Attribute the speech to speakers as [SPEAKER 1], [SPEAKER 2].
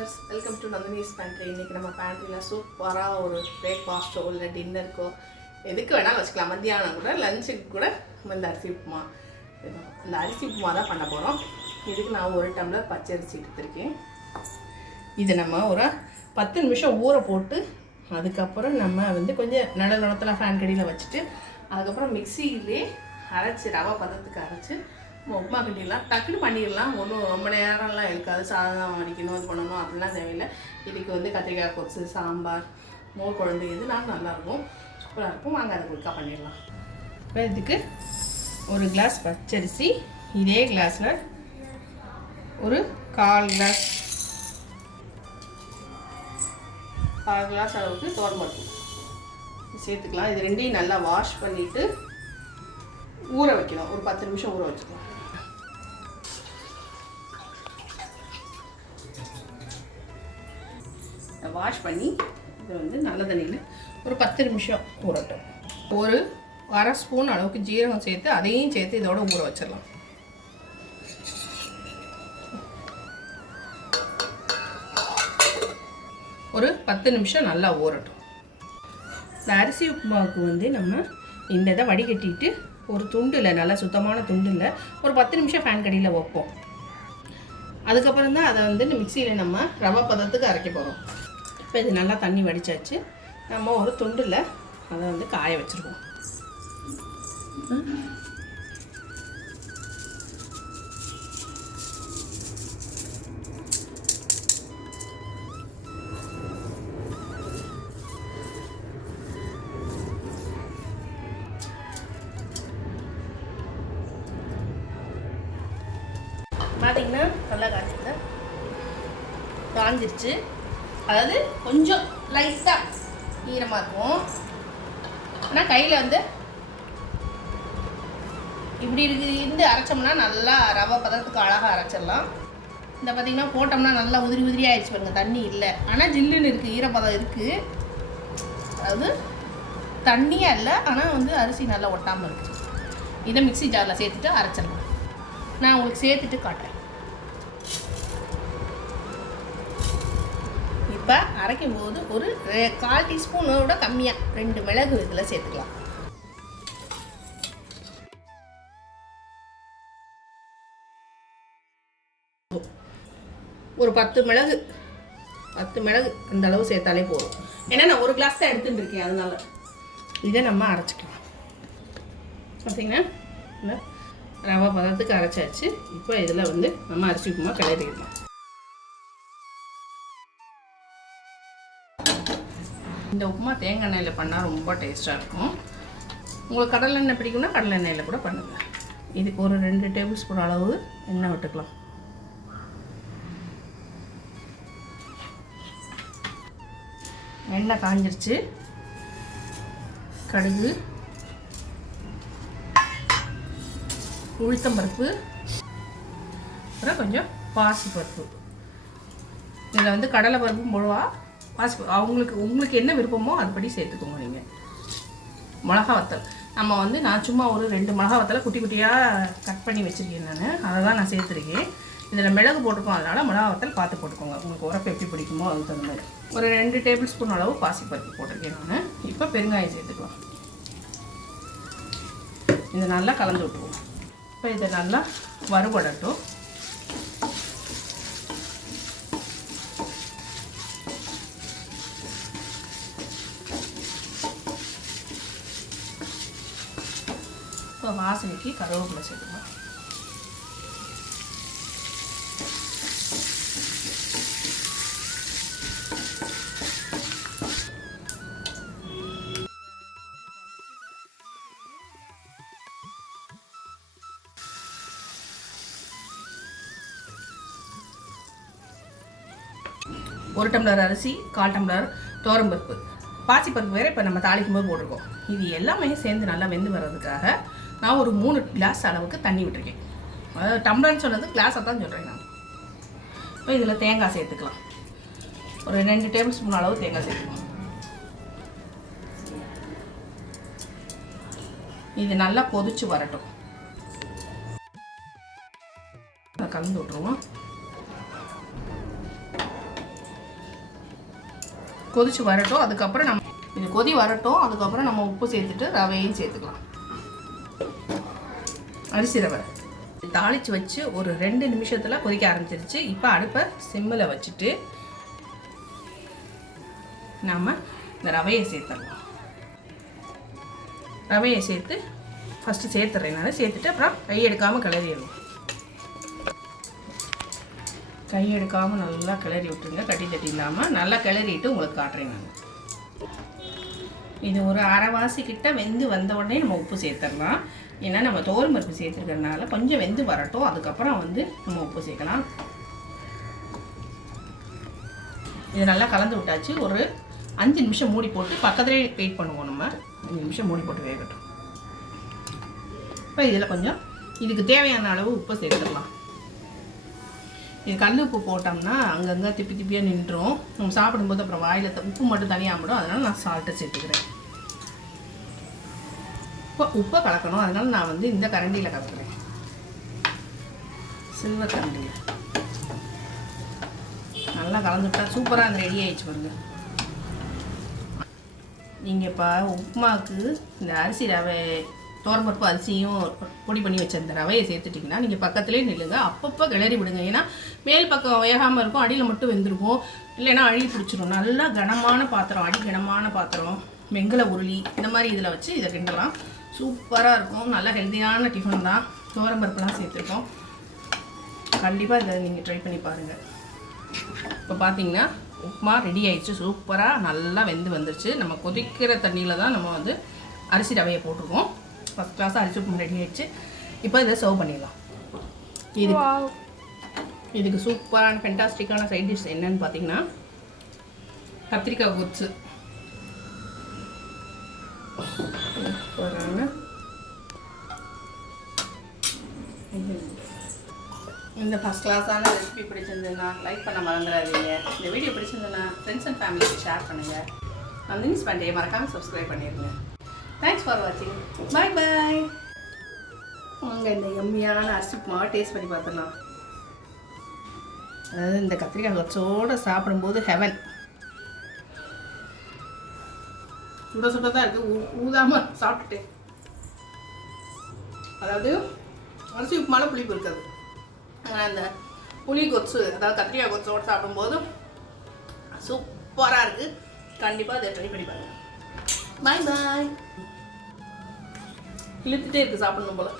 [SPEAKER 1] Viewers welcome to Nandini's pantry இன்றைக்கி நம்ம பேண்ட்ரியில் சூப்பராக ஒரு பிரேக்ஃபாஸ்ட்டோ இல்லை டின்னருக்கோ எதுக்கு வேணாலும் வச்சுக்கலாம். மத்தியானம் கூட லஞ்சுக்கு கூட நம்ம இந்த அரிசி உப்புமா இந்த அரிசி உப்புமா தான் பண்ண போகிறோம் இதுக்கு நான் ஒரு டம்ளர் பச்சரிசி எடுத்திருக்கேன். இது நம்ம ஒரு பத்து நிமிஷம் ஊற போட்டு அதுக்கப்புறம் நம்ம வந்து கொஞ்சம் நட நிலத்தில் ஃபேன் கடியில் வச்சுட்டு அதுக்கப்புறம் மிக்சியிலே அரைச்சி ரவை பதத்துக்கு அரைச்சி உப்புமா கட்டிடலாம் டக்குன்னு பண்ணிடலாம். ஒன்றும் ரொம்ப நேரம்லாம் இருக்காது சாதம் வடிக்கணும் இது பண்ணணும் அப்படிலாம் தேவையில்லை. இன்றைக்கி வந்து கத்திரிக்காய் கொத்து சாம்பார் மோர் குழம்பு எதுனாலும் நல்லாயிருக்கும் சூப்பராக இருக்கும். வாங்க அதை குறுக்கா பண்ணிடலாம். இப்போ இதுக்கு ஒரு கிளாஸ் பச்சரிசி இதே கிளாஸில் ஒரு கால் கிளாஸ் கால் கிளாஸ் அளவுக்கு தோரம்பருப்பு. சேர்த்துக்கலாம். இது ரெண்டையும் நல்லா வாஷ் பண்ணிவிட்டு ஊற வைக்கணும். ஒரு பத்து நிமிஷம் ஊற வச்சுக்கலாம். வாஷ் பண்ணி இதை வந்து நல்ல தண்ணியில் ஒரு பத்து நிமிஷம் ஊறட்டும். ஒரு அரை ஸ்பூன் அளவுக்கு ஜீரகம் சேர்த்து அதையும் சேர்த்து இதோட ஊற வச்சிடலாம். ஒரு பத்து நிமிஷம் நல்லா ஊறட்டும். இந்த அரிசி உப்புமாவுக்கு வந்து நம்ம இந்த இதை வடிகட்டிட்டு ஒரு துண்டில் நல்லா சுத்தமான துண்டில் ஒரு பத்து நிமிஷம் ஃபேன் கடியில் வைப்போம். அதுக்கப்புறம் தான் அதை வந்து மிக்சியில் நம்ம ரவை பதத்துக்கு அரைக்க போகிறோம் இப்போ இது நல்லா தண்ணி வடிச்சாச்சு. நம்ம ஒரு துண்டில் அதை வந்து காய வச்சுருவோம். பார்த்தீங்கன்னா நல்லா காய்ச்சிருந்தேன் காஞ்சிருச்சு. அதாவது கொஞ்சம் லைட்டாக ஈரமாக இருக்கும். ஆனால் கையில் வந்து இப்படி இருக்கு இருந்து அரைச்சோம்னா நல்லா ரவை பதத்துக்கு அழகாக அரைச்சிடலாம். இந்த பார்த்திங்கன்னா போட்டோம்னா நல்லா உதிரி உதிரி ஆயிடுச்சு பாருங்கள் தண்ணி இல்லை. ஆனால் ஜில்லுன்னு இருக்குது ஈரப்பதம் இருக்குது அதாவது தண்ணியாக இல்லை ஆனால் வந்து அரிசி நல்லா ஒட்டாமல் இருக்குது இதை மிக்ஸி ஜாரில் சேர்த்துட்டு அரைச்சிடலாம். நான் உங்களுக்கு சேர்த்துட்டு காட்டுறேன். இப்போ அரைக்கும் போது ஒரு கால் டீஸ்பூனோட கம்மியாக ரெண்டு மிளகு இதில் சேர்த்துக்கலாம். ஒரு பத்து மிளகு பத்து மிளகு அந்த அளவு சேர்த்தாலே போதும். ஏன்னா நான் ஒரு கிளாஸ் தான் எடுத்துட்டு இருக்கேன் அதனால. இதை நம்ம அரைச்சிக்கலாம். பார்த்தீங்கன்னா இந்த ரவை பதத்துக்கு அரைச்சாச்சு. இப்போ இதில் வந்து நம்ம அரிசி உப்புமா கிளறிடலாம். இந்த உப்புமா தேங்காய் எண்ணெயில் பண்ணால் ரொம்ப டேஸ்ட்டாக இருக்கும். உங்களுக்கு கடலை எண்ணெய் பிடிக்கும்னா கடலை எண்ணெயில் கூட பண்ணுங்கள் இதுக்கு ஒரு ரெண்டு டேபிள் ஸ்பூன் அளவு எண்ணெய் விட்டுக்கலாம். எண்ணெய் காஞ்சிருச்சு. கடுகு உளுத்தம்பருப்பு அப்புறம் கொஞ்சம் பாசிப்பருப்பு. இதில் வந்து கடலை பருப்பும் போடுவா. பாசி அவங்களுக்கு உங்களுக்கு என்ன விருப்பமோ அதுபடி சேர்த்துக்கோங்க நீங்கள் மிளகா வத்தல். நம்ம வந்து நான் சும்மா ஒரு ரெண்டு மிளகா வத்தலை குட்டி குட்டியாக கட் பண்ணி வச்சுருக்கேன் நான். அதை தான் நான் சேர்த்துருக்கேன். இதில் மிளகு போட்டிருக்கோம் அதனால் மிளகா வத்தல் பார்த்து போட்டுக்கோங்க. உங்களுக்கு உரப்பு எப்படி பிடிக்குமோ அதுக்கு தகுந்த மாதிரி. ஒரு ரெண்டு டேபிள் ஸ்பூன் அளவு பாசிப்பருப்பு போட்டிருக்கேன் நான். இப்போ பெருங்காயம் சேர்த்துக்கலாம். இதை நல்லா கலந்து விட்டுருவோம். இப்போ இதை நல்லா வறுபடட்டும். இப்போ வாசனைக்கு கருவேப்பிலை சேர்த்துக்கலாம். ஒரு டம்ளர் அரிசி கால் டம்ளர் தோரம்பருப்பு பாசிப்பருப்பு வேறு இப்போ நம்ம தாளிக்கும் போது போட்டிருக்கோம். இது எல்லாமே சேர்ந்து நல்லா வெந்து வர்றதுக்காக நான் ஒரு மூணு கிளாஸ் அளவுக்கு தண்ணி விட்டுருக்கேன். அதாவது டம்ளர்னு சொன்னது கிளாஸை தான் சொல்கிறேன் நான். இப்போ இதில் தேங்காய் சேர்த்துக்கலாம். ஒரு ரெண்டு டேபிள் ஸ்பூன் அளவு தேங்காய் சேர்த்துக்கலாம். இது நல்லா கொதிச்சு வரட்டும். கலந்து விட்ருவோம் கொதிச்சு வரட்டும். அதுக்கப்புறம் நம்ம இது கொதி வரட்டும். அதுக்கப்புறம் நம்ம உப்பு சேர்த்துட்டு ரவையும் சேர்த்துக்கலாம். அரிசி ரவை தாளித்து வச்சு ஒரு ரெண்டு நிமிஷத்தில் கொதிக்க ஆரம்பிச்சிருச்சு. இப்போ அடுப்பை சிம்மில் வச்சுட்டு நாம் இந்த ரவையை சேர்த்துடலாம். ரவையை சேர்த்து ஃபஸ்ட்டு சேர்த்துறேன் நான் சேர்த்துட்டு அப்புறம் கை எடுக்காமல் கிளறிடணும். கை எடுக்காமல் நல்லா கிளறி விட்டுருங்க. கட்டி தட்டி இல்லாமல் நல்லா கிளறிட்டு உங்களுக்கு காட்டுறேன் நான். இது ஒரு அரைவாசி கிட்ட வெந்து வந்த உடனே நம்ம உப்பு சேர்த்துடலாம். ஏன்னா நம்ம தோரம் பருப்பு சேர்த்துருக்கிறதுனால கொஞ்சம் வெந்து வரட்டும். அதுக்கப்புறம் வந்து நம்ம உப்பு சேர்க்கலாம். இது நல்லா கலந்து விட்டாச்சு. ஒரு அஞ்சு நிமிஷம் மூடி போட்டு பக்கத்துலேயே வெயிட் பண்ணுவோம் நம்ம. அஞ்சு நிமிஷம் மூடி போட்டு வேகட்டும். இப்போ இதில் கொஞ்சம் இதுக்கு தேவையான அளவு உப்பு சேர்த்துடலாம் இது கல் உப்பு போட்டோம்னா அங்கங்கே திப்பி திப்பியாக நின்றும் நம்ம சாப்பிடும்போது அப்புறம் வாயில் உப்பு மட்டும் தனியாக விடும் அதனால் நான் சால்ட்டை சேர்த்துக்கிறேன். உப்பை உப்பை கலக்கணும். அதனால் நான் வந்து இந்த கரண்டியில் கலக்குறேன். சில்வர் கரண்டியில். நல்லா கலந்துட்டா சூப்பராக அந்த ரெடி ஆகிடுச்சு பாருங்க. நீங்கள் இப்போ உப்புமாவுக்கு இந்த அரிசி ரவை தோரம்பருப்பு அரிசியும் பொடி பண்ணி வச்ச அந்த ரவையை சேர்த்துட்டிங்கன்னா நீங்கள் பக்கத்துலேயே நில்லுங்க. அப்பப்போ கிளறி விடுங்க. ஏன்னா மேல் பக்கம் வேகாமல் இருக்கும் அடியில் மட்டும் வெந்திருக்கும். இல்லைன்னா அழி பிடிச்சிரும். நல்லா கனமான பாத்திரம் அடி கனமான பாத்திரம். வெங்கல உருளி இந்த மாதிரி இதில் வச்சு இதை கிண்டலாம். சூப்பராக இருக்கும். நல்லா ஹெல்த்தியான டிஃபன் தான். தோரம்பருப்புலாம் சேர்த்துருக்கோம். கண்டிப்பாக இதை நீங்கள் ட்ரை பண்ணி பாருங்கள் இப்போ பார்த்தீங்கன்னா உப்புமா ரெடி ஆயிடுச்சு. சூப்பராக நல்லா வெந்து வந்துருச்சு. நம்ம கொதிக்கிற தண்ணியில் தான் நம்ம வந்து அரிசி ரவையை போட்டிருக்கோம். ஃபஸ்ட் கிளாஸ் அரிசி உப்புமா ரெடி ஆயிடுச்சு. இப்போ இதை சர்வ் பண்ணிடலாம். இது இதுக்கு சூப்பரான ஃபென்டாஸ்டிக்கான சைட் டிஷ் என்னன்னு பார்த்தீங்கன்னா கத்திரிக்காய் குச்சி இந்த ஃபஸ்ட் கிளாஸான ரெசிபி பிடிச்சிருந்ததுன்னா லைக் பண்ண மறந்துடாதீங்க. இந்த வீடியோ பிடிச்சிருந்ததுன்னா ஃப்ரெண்ட்ஸ் அண்ட் ஃபேமிலிக்கு ஷேர் பண்ணுங்கள் நந்தினிஸ் பண்டே மறக்காமல் சப்ஸ்கிரைப் பண்ணிடுங்க தேங்க்ஸ் ஃபார் வாட்சிங் பாய் பாய் வாங்க இந்த எம்மியான அரிசி மாவை டேஸ்ட் பண்ணி பார்த்துடலாம். அதாவது இந்த கத்திரிக்காய் கொச்சோடு சாப்பிடும்போது ஹெவன் சுட சுட தான் இருக்குது ஊ ஊதாமல் சாப்பிட்டுட்டு அதாவது அரிசி உப்புமால புளிப்பு இருக்காது. ஆனால் அந்த புளி கொத்து அதாவது கத்திரிக்காய் கொச்சோடு சாப்பிடும்போது சூப்பராக இருக்குது கண்டிப்பாக இதை ட்ரை பண்ணி பாருங்கள் பாய் பாய் இழுத்துட்டே இருக்குது சாப்பிடணும் போல.